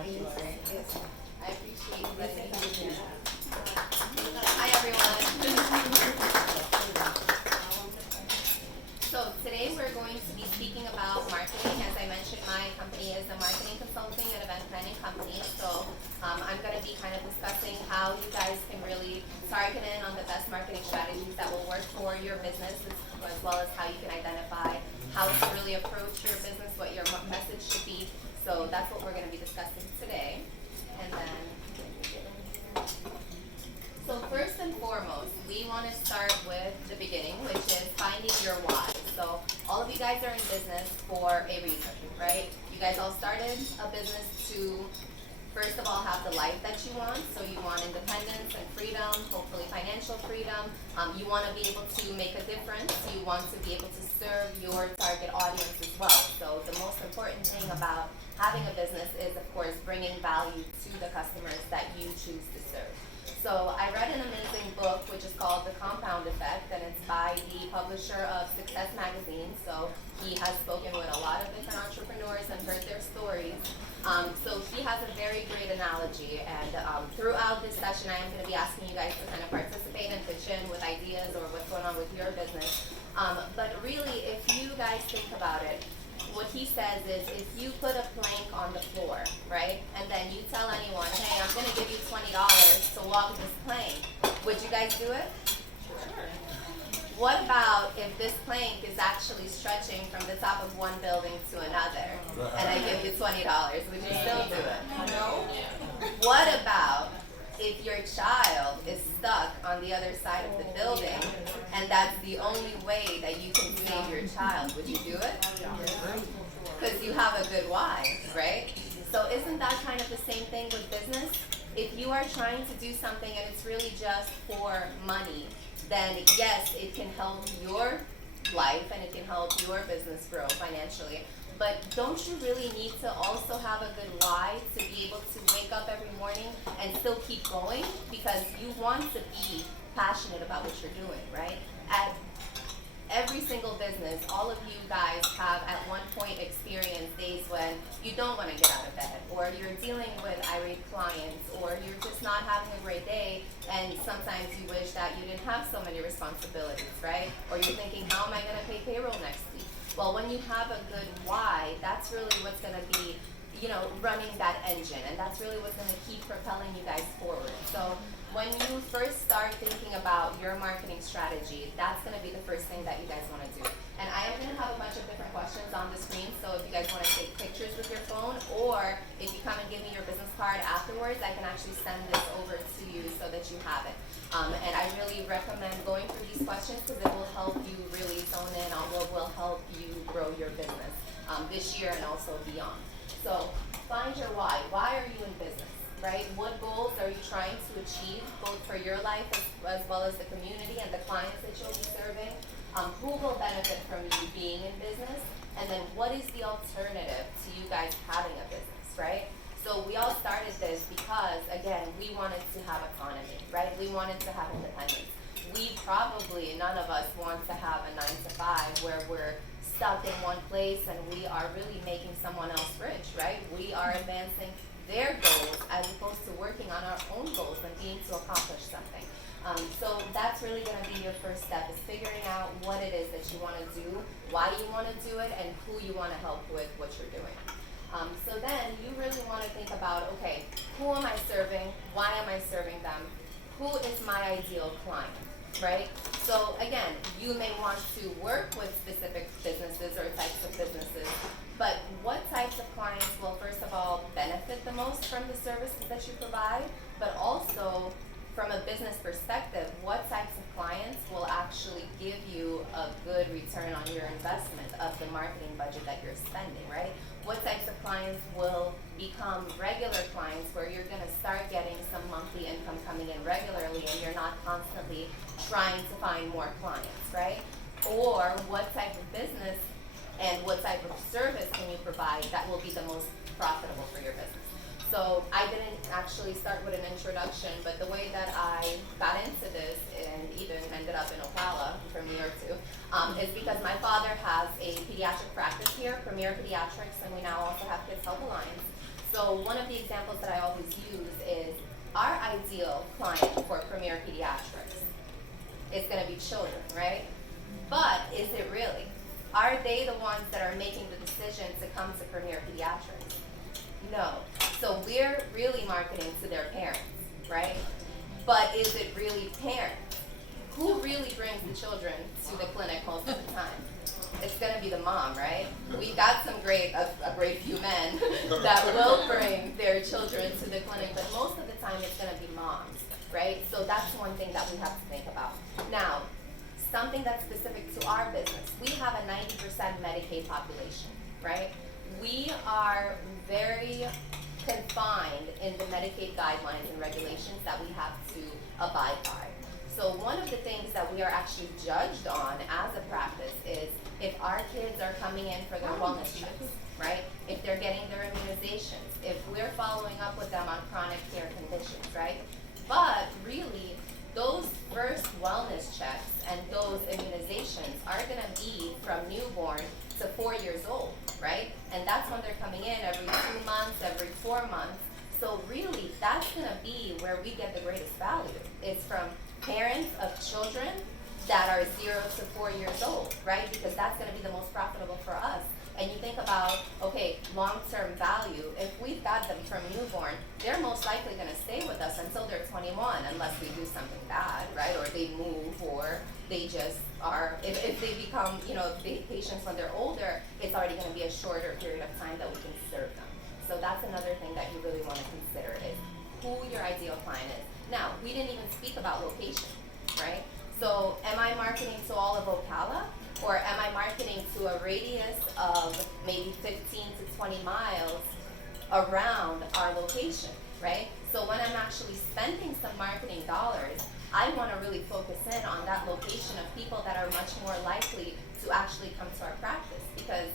I appreciate you letting me be here. Hi, everyone. So today we're going to be speaking about marketing. As I mentioned, my company is a marketing consulting and event planning company. So I'm going to be kind of discussing how you guys can really target in on the best marketing strategies that will work for your business, as well as how you can identify how to really approach your business, what your message should be. So that's what we're going to be discussing today. And then, so first and foremost, we want to start with the beginning, which is finding your why. So all of you guys are in business for a reason, right? You guys all started a business to, first of all, have the life that you want. So you want independence and freedom, hopefully financial freedom. You want to be able to make a difference. You want to be able to serve your target audience as well. So the most important thing about having a business is, of course, bringing value to the customers that you choose to serve. So I read an amazing book, which is called The Compound Effect, and it's by the publisher of Success Magazine. So he has spoken with a lot of different entrepreneurs and heard their stories. So he has a very great analogy, and throughout this session, I am going to be asking you guys to kind of participate and pitch in with ideas or what's going on with your business. But really, if you guys think about it, what he says is, if you put a plank on the floor, right, and then you tell anyone, hey, I'm going to give you $20 to walk this plank, would you guys do it? Sure. What about if this plank is actually stretching from the top of one building to another, and I give you $20, would you still do it? No. What about if your child is stuck on the other side of the building, and that's the only way that you can save your child, would you do it? Because you have a good why, right? So isn't that kind of the same thing with business? If you are trying to do something and it's really just for money, then yes, it can help your life and it can help your business grow financially. But don't you really need to also have a good why to be able to wake up every morning and still keep going? Because you want to be passionate about what you're doing, right? At every single business, all of you guys have at one point experienced days when you don't want to get out of bed, or you're dealing with irate clients, or you're just not having a great day, and sometimes you wish that you didn't have so many responsibilities, right? Or you're thinking, how am I going to pay payroll next week? Well, when you have a good why, that's really what's going to be, running that engine, and that's really what's going to keep propelling you guys forward. So when you first start thinking about your marketing strategy, that's going to be the first thing that you guys want to do. And I am going to have a bunch of different questions on the screen, so if you guys want to take pictures with your phone, or if you come and give me your business card afterwards, I can actually send this over to you so that you have it. And I really recommend going through these questions because it will help you really zone in on what will help you grow your business this year and also beyond. So find your why. Why are you in business? Right? What goals are you trying to achieve, both for your life as well as the community and the clients that you'll be serving? Who will benefit from you being in business? And then what is the alternative to you guys having a business, right? So we all started this because, again, we wanted to have autonomy, right? We wanted to have independence. We probably, none of us want to have a 9-to-5 where we're stuck in one place and we are really making someone else rich, right? We are advancing their goals as opposed to working on our own goals and being to accomplish something. So that's really going to be your first step, is figuring out what it is that you want to do, why you want to do it, and who you want to help with what you're doing. So then you really want to think about, okay, who am I serving? Why am I serving them? Who is my ideal client, right? So again, you may want to work with specific businesses or types of businesses, but what types of clients will, first of all, benefit the most from the services that you provide, but also from a business perspective, what types of clients will actually give you a good return on your investment of the marketing budget that you're spending, right? What types of clients will become regular clients where you're going to start getting some monthly income coming in regularly and you're not constantly trying to find more clients, right? Or what type of business and what type of service can you provide that will be the most profitable for your business? So I didn't actually start with an introduction, but the way that I got into this and even ended up in Ocala from New York too, is because my father has a pediatric practice here, Premier Pediatrics, and we now also have Kids Health Alliance. So one of the examples that I always use is our ideal client for Premier Pediatrics is going to be children, right? But is it really? Are they the ones that are making the decision to come to Premier Pediatrics? No. So we're really marketing to their parents, right? But is it really parents? Who really brings the children to the clinic most of the time? It's going to be the mom, right? We've got a great few men that will bring their children to the clinic, but most of the time it's going to be moms, right? So that's one thing that we have to think about. Now, something that's specific to our business, we have a 90% Medicaid population, right? We are very confined in the Medicaid guidelines and regulations that we have to abide by. So one of the things that we are actually judged on as a practice is if our kids are coming in for their wellness checks, right? If they're getting their immunizations, if we're following up with them on chronic care conditions, right? But really, those first wellness checks and those immunizations are going to be from newborn to 4 years old, right? And that's when they're coming in every 2 months, every 4 months. So really, that's going to be where we get the greatest value. It's from parents of children that are 0 to 4 years old, right? Because that's going to be the most profitable for us. And you think about, okay, long-term value, if we've got them from newborn, they're most likely going to stay with us until they're 21, unless we do something bad, right? Or they move, or they just are, if they become, if they patients when they're older, it's already going to be a shorter period of time that we can serve them. So that's another thing that you really want to consider is who your ideal client is. Now, we didn't even speak about location, right? So am I marketing to all of Ocala? Or am I marketing to a radius of maybe 15 to 20 miles around our location, right? So when I'm actually spending some marketing dollars, I want to really focus in on that location of people that are much more likely to actually come to our practice. Because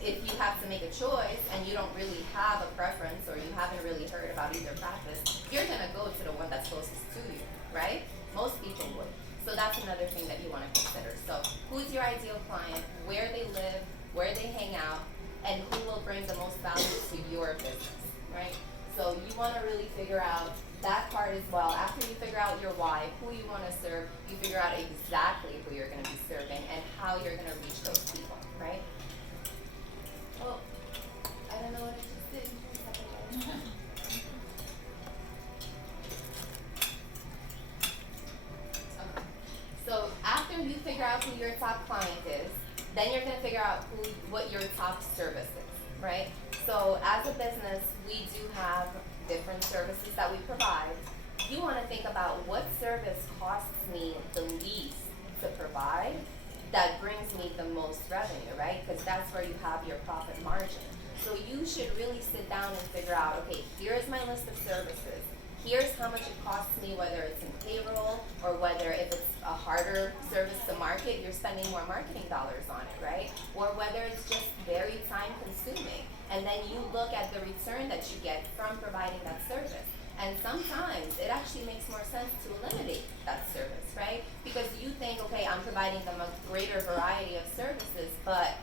if you have to make a choice and you don't really have a preference or you haven't really heard about either practice, you're going to go to the one that's closest to you, right? Most people would. So that's another thing that you want to consider. So who's your ideal client, where they live, where they hang out, and who will bring the most value to your business, right? So you want to really figure out that part as well. After you figure out your why, who you want to serve, you figure out exactly who you're going to be serving and how you're going to reach those people, right? Oh, I don't know what I just did. Okay. So after you figure out who your top client is, then you're going to figure out what your top service is, right? So as a business, we do have different services that we provide. You want to think about what service costs me the least to provide that brings me the most revenue, right? Because that's where you have your profit margin. So you should really sit down and figure out, okay, here's my list of services. Here's how much it costs me, whether it's in payroll or whether if it's a harder service to market, you're spending more marketing dollars on it, right? Or whether it's just very time consuming. And then you look at the return that you get from providing that service. And sometimes it actually makes more sense to eliminate that service, right? Because you think, okay, I'm providing them a greater variety of services, but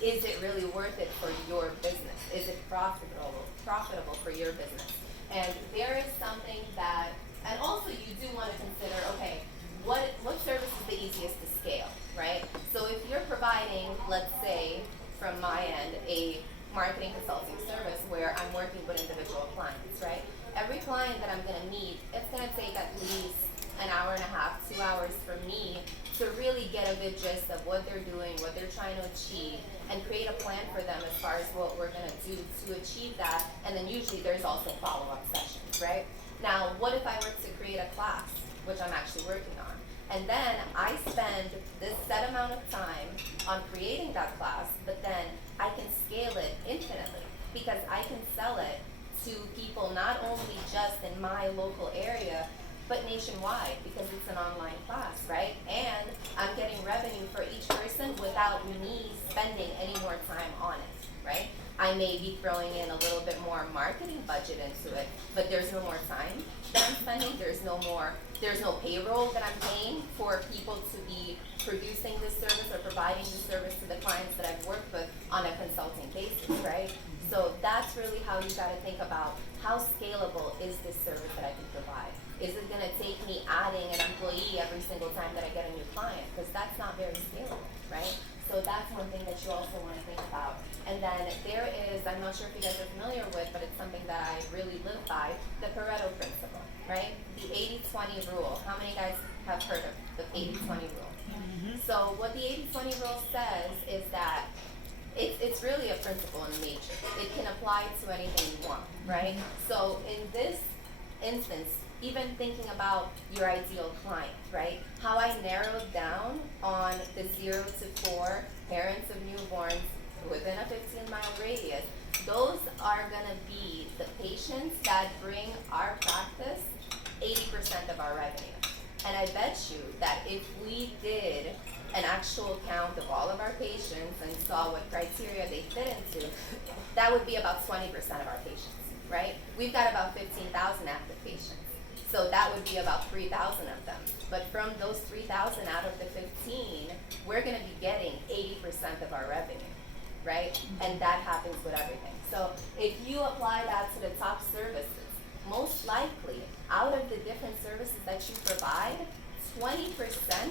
is it really worth it for your business? Is it profitable for your business? And there is something that, and also you do want to consider, okay, what service is the easiest to scale, right? So if you're providing, let's say, from my end, a marketing consulting service where I'm working with individual clients, right? Every client that I'm going to meet, it's going to take at least an hour and a half, 2 hours for me to really get a good gist of what they're doing, what they're trying to achieve, and create a plan for them as far as what we're going to do to achieve that. And then usually there's also follow-up sessions, right? Now, what if I were to create a class, which I'm actually working on, and then I spend this set amount of time on creating that class, but then I can scale it infinitely because I can sell it to people not only just in my local area, but nationwide because it's an online class, right? And I'm getting revenue for each person without me spending any more time on it, right? I may be throwing in a little bit more marketing budget into it, but there's no more time that I'm spending. There's no payroll that I'm paying for people to be producing this service or providing this service to the clients that I've worked with on a consulting basis, right? So that's really how you got to think about how scalable is this service that I can provide. Is it going to take me adding an employee every single time that I get a new client? Because that's not very scalable, right? So that's one thing that you also want to think about. And then there is, I'm not sure if you guys are familiar with, but it's something that I really live by, the Pareto principle, right? The 80-20 rule. How many guys have heard of the 80-20 rule? So what the 80-20 rule says is that it's really a principle in nature. It can apply to anything you want, right? So in this instance, even thinking about your ideal client, right? How I narrowed down on the 0 to 4 parents of newborns within a 15-mile radius, those are gonna be the patients that bring our practice 80% of our revenue. And I bet you that if we did an actual count of all of our patients and saw what criteria they fit into, that would be about 20% of our patients, right? We've got about 15,000 active patients. So that would be about 3,000 of them. But from those 3,000 out of the 15, we're gonna be getting 80% of our revenue, right? And that happens with everything. So if you apply that to the top services, most likely, out of the different services that you provide, 20%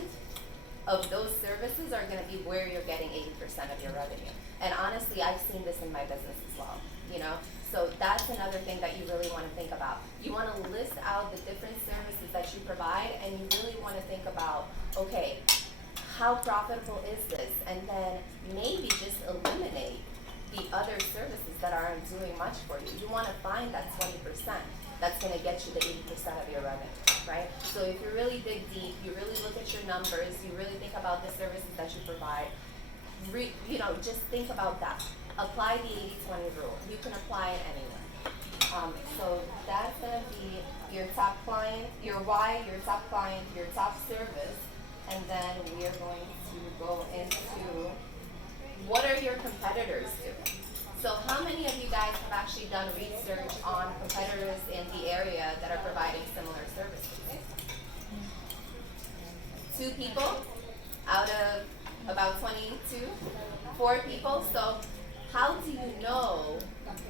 of those services are going to be where you're getting 80% of your revenue. And honestly, I've seen this in my business as well, you know? So that's another thing that you really want to think about. You want to list out the different services that you provide, and you really want to think about, okay, how profitable is this? And then maybe just eliminate the other services that aren't doing much for you. You want to find that 20% that's going to get you the 80% of your revenue, right? So if you really dig deep, you really look at your numbers, you really think about the services that you provide, just think about that. Apply the 80-20 rule. You can apply it anywhere. So that's going to be your top client, your why, your top client, your top service, and then we are going to go into what are your competitors doing? So how many of you guys have actually done research on competitors in the area that are providing similar services? 2 people out of about 22, 4 people. So how do you know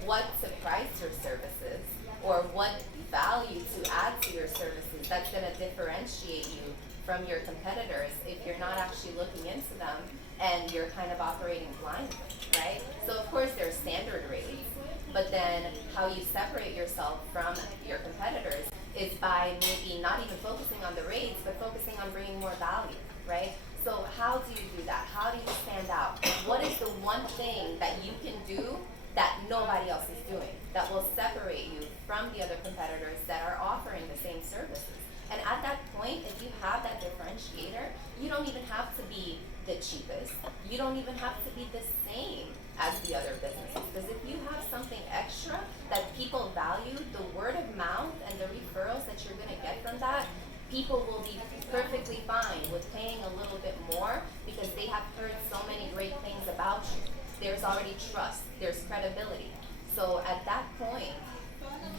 what to price your services or what value to add to your services that's going to differentiate you from your competitors if you're not actually looking into them and you're kind of operating blindly, right? So of course there's standard rates, but then how you separate yourself from your competitors is by maybe not even focusing on the rates, but focusing on bringing more value, right? So how do you do that? How do you stand out? What is the one thing that you can do that nobody else is doing that will separate you from the other competitors that are offering the same services? And at that point, if you have that differentiator, you don't even have to be the cheapest. You don't even have to be the same as the other businesses. Because if you have something extra that people value, the word of mouth and the referrals that you're going to get from that, people will be perfectly fine with paying a little bit more because they have heard so many great things about you. There's already trust. There's credibility. So at that point,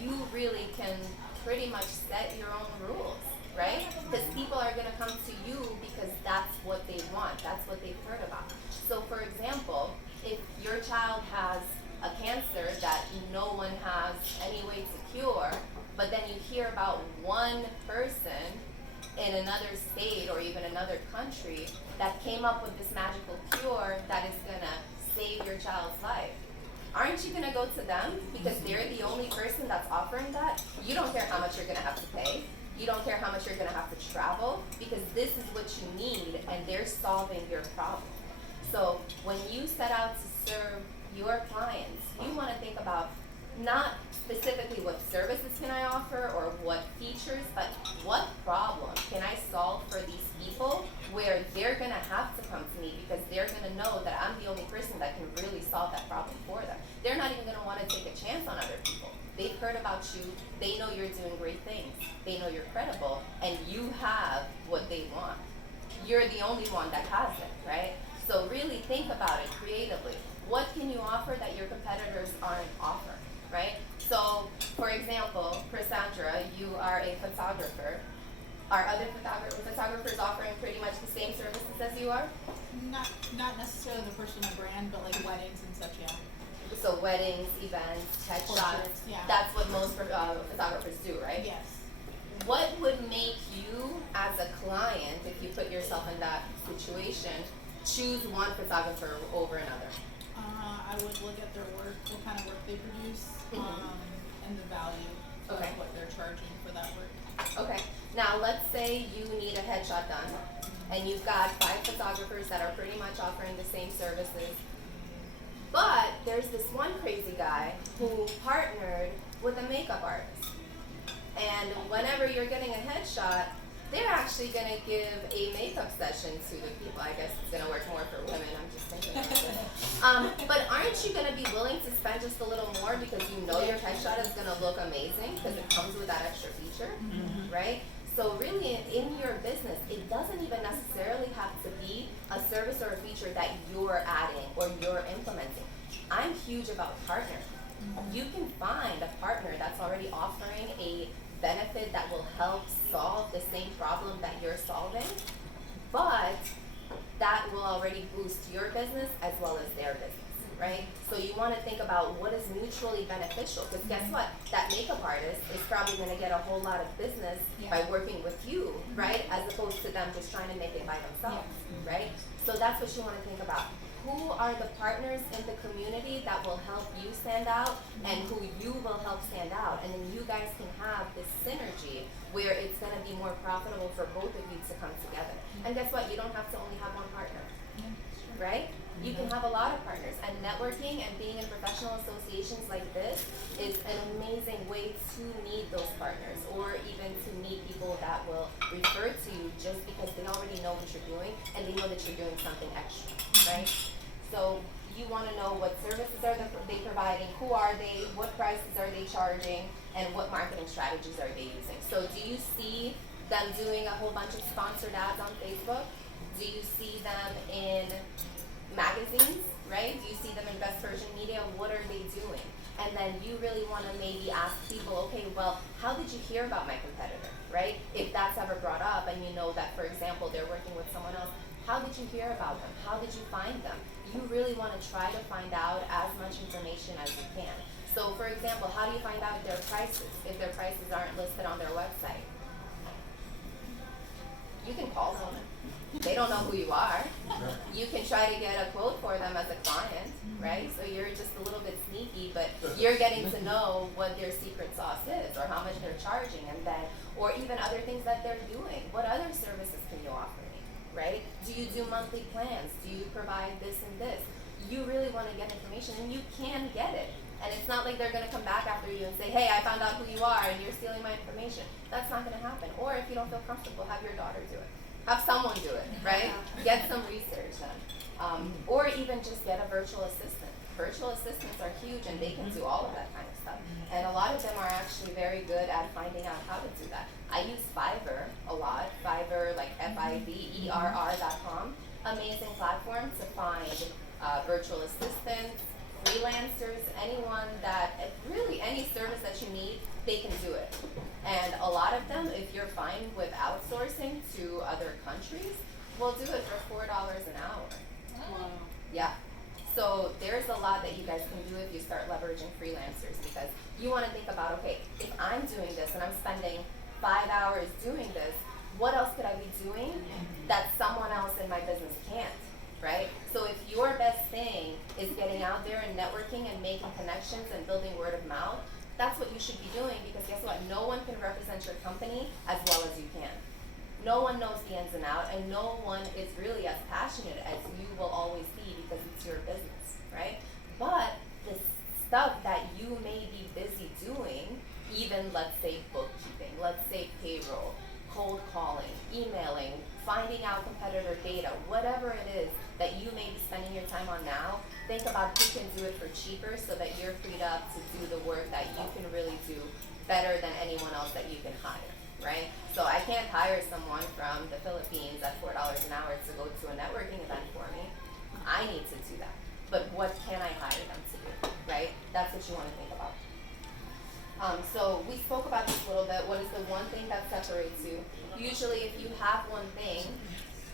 you really can pretty much set your own rules, right? Because people are going to come to you because that's what they want. That's what they've heard about. So for example, if your child has a cancer that no one has any way to cure, but then you hear about one person in another state or even another country that came up with this magical cure that is going to save your child's life, aren't you going to go to them because they're the only person that's offering that? You don't care how much you're going to have to pay. You don't care how much you're going to have to travel because this is what you need and they're solving your problem. So when you set out to serve your clients, you want to think about not specifically what services can I offer or what features, but what problem can I solve for these people where they're going to have to come to me because they're going to know that I'm the only person that can really solve that problem for them. They're not even going to want to take a chance on other people. They've heard about you. They know you're doing great things. They know you're credible, and you have what they want. You're the only one that has it, right? So really think about it creatively. What can you offer that your competitors aren't offering, right? So, for example, Cassandra, you are a photographer. Are other photographers offering pretty much the same services as you are? Not necessarily the personal brand, but like weddings and such, yeah. So weddings, events, headshots, Portraits, yeah. that's what most photographers do, right? Yes. What would make you, as a client, if you put yourself in that situation, choose one photographer over another? I would look at their work, what kind of work they produce, and the value of Okay. what they're charging for that work. Okay. Now, let's say you need a headshot done, and you've got 5 photographers that are pretty much offering the same services. But there's this one crazy guy who partnered with a makeup artist. And whenever you're getting a headshot, they're actually going to give a makeup session to the people. I guess it's going to work more for women, I'm just thinking about it. But aren't you going to be willing to spend just a little more because you know your headshot is going to look amazing because it comes with that extra feature, right? So really, in your business, it doesn't even necessarily have to be a service or a feature that you're adding or you're implementing. I'm huge about partner. You can find a partner that's already offering a benefit that will help solve the same problem that you're solving, but that will already boost your business as well as their business, right? So you want to think about what is mutually beneficial, because guess what? That makeup artist is probably going to get a whole lot of business by working with you, right? As opposed to them just trying to make it by themselves, right? So that's what you want to think about. Who are the partners in the community that will help you stand out and who you will help stand out? And then you guys can have this synergy where it's going to be more profitable for both of you to come together. And guess what? You don't have to only have one partner, right? You can have a lot of partners. And networking and being in professional associations like this is an amazing way to meet those partners, or even to meet people that will refer to you just because they already know what you're doing and they know that you're doing something extra, right? So you want to know what services are they providing, who are they, what prices are they charging, and what marketing strategies are they using. So do you see them doing a whole bunch of sponsored ads on Facebook? Do you see them in magazines, right? Do you see them in Best Version Media? What are they doing? And then you really want to maybe ask people, okay, well, how did you hear about my competitor, right? If that's ever brought up and you know that, for example, they're working with someone else, how did you hear about them? How did you find them? You really want to try to find out as much information as you can. So, for example, how do you find out their prices if their prices aren't listed on their website? You can call them. They don't know who you are. You can try to get a quote for them as a client, right? So you're just a little bit sneaky, but you're getting to know what their secret sauce is or how much they're charging, and then, or even other things that they're doing. What other services can you offer me, right? Do you do monthly plans? Do you provide this and this? You really want to get information, and you can get it. And it's not like they're going to come back after you and say, hey, I found out who you are and you're stealing my information. That's not going to happen. Or if you don't feel comfortable, have your daughter do it. Have someone do it, right? Get some research done. Or even just get a virtual assistant. Virtual assistants are huge and they can do all of that kind of stuff. And a lot of them are actually very good at finding out how to do that. I use Fiverr a lot. Fiverr, like Fiverr.com. Amazing platform to find virtual assistants, freelancers, anyone that, really any service that you need, they can do it. And a lot of them, if you're fine with outsourcing to other countries, will do it for $4 an hour. Wow. Yeah. So there's a lot that you guys can do if you start leveraging freelancers, because you want to think about, okay, if I'm doing this and I'm spending 5 hours doing this, what else could I be doing that someone else in my business can't? Right? So if your best thing is getting out there and networking and making connections and building word of mouth, that's what you should be doing, because guess what? No one can represent your company as well as you can. No one knows the ins and outs, and no one is really as passionate as you will always be, because it's your business, right? But the stuff that you may be busy doing, even let's say bookkeeping, let's say payroll, cold calling, emailing, finding out competitor data, whatever it is that you may be spending your time on now, think about who can do it for cheaper so that you're freed up to do the work that you can really do better than anyone else that you can hire, right? So I can't hire someone from the Philippines at $4 an hour to go to a networking event for me. I need to do that. But what can I hire them to do, right? That's what you want to think about. So we spoke about this a little bit. What is the one thing that separates you? Usually if you have one thing,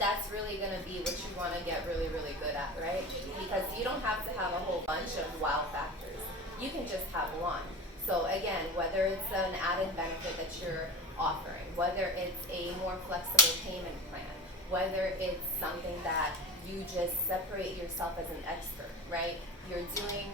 that's really going to be what you want to get really, really good at, right? Because you don't have to have a whole bunch of wow factors. You can just have one. So again, whether it's an added benefit that you're offering, whether it's a more flexible payment plan, whether it's something that you just separate yourself as an expert, right? You're doing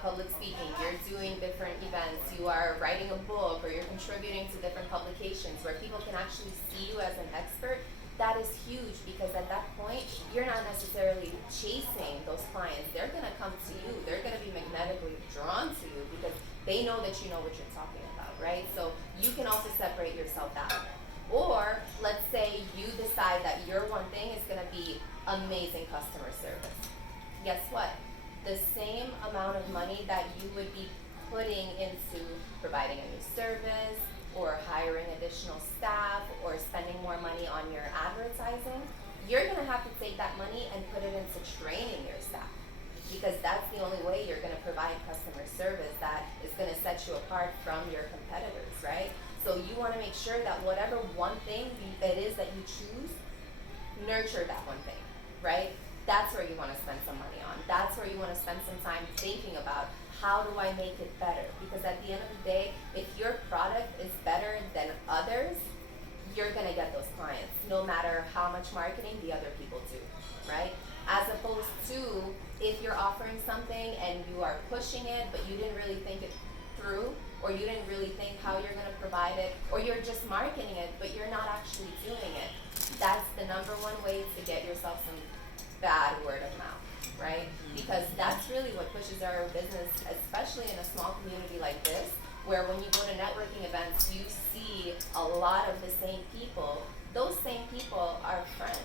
public speaking, you're doing different events, you are writing a book, or you're contributing to different publications where people can actually see you as an expert. That is huge, because at that point, you're not necessarily chasing those clients. They're going to come to you. They're going to be magnetically drawn to you because they know that you know what you're talking about, right? So you can also separate yourself out. Or let's say you decide that your one thing is going to be amazing customer service. Guess what? The same amount of money that you would be putting into providing a new service, or hiring additional staff, or spending more money on your advertising, you're going to have to take that money and put it into training your staff, because that's the only way you're going to provide customer service that is going to set you apart from your competitors, right? So you want to make sure that whatever one thing it is that you choose, nurture that one thing, right? That's where you want to spend some money on. That's where you want to spend some time thinking about, how do I make it better? Because at the end of the day, if your product is better than others, you're going to get those clients, no matter how much marketing the other people do, right? As opposed to if you're offering something and you are pushing it, but you didn't really think it through, or you didn't really think how you're going to provide it, or you're just marketing it, but you're not actually doing it. That's the number one way to get yourself some bad word of mouth, right? Because that's really what pushes our business, especially in a small community like this, where when you go to networking events, you see a lot of the same people. Those same people are friends.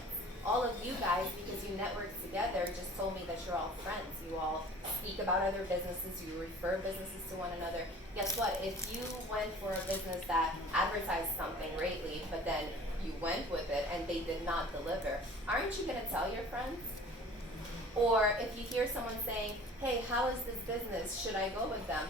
All of you guys, because you network together, just told me that you're all friends. You all speak about other businesses, you refer businesses to one another. Guess what? If you went for a business that advertised something greatly, but then you went with it and they did not deliver, aren't you going to tell your friends? Or if you hear someone saying, hey, how is this business? Should I go with them?